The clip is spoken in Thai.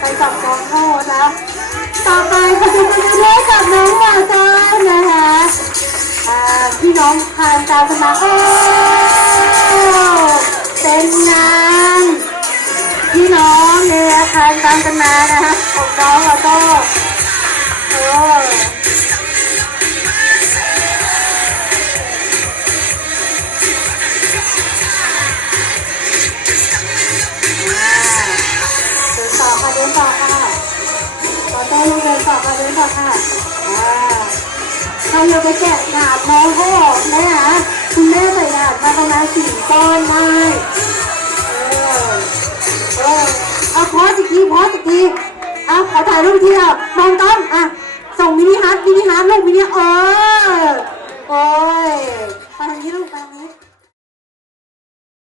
ไปกับน้องโมนะต่อไปขอดูกันด้วยกับน้องมาเตอร์นะคะพี่น้องทานตามสมาโอ้เป็นงานพี่น้องเนี่ยทานตามกันมานะคะของน้องวาโต้ ลูกเดินต่อมาเดินต่อค่ะเราไปแกะหนาท้องเขาออกนะคะคุณแม่ใส่หนามาประมาณสี่ก้อนได้เออเอาพอสักทีพอสักทีเอาขอถ่ายรูปทีอะมองต้นอะส่งมินิฮาร์ดมินิฮาร์ดลูกมินิเออโอ้ยทางนี้ลูกไปทางนี้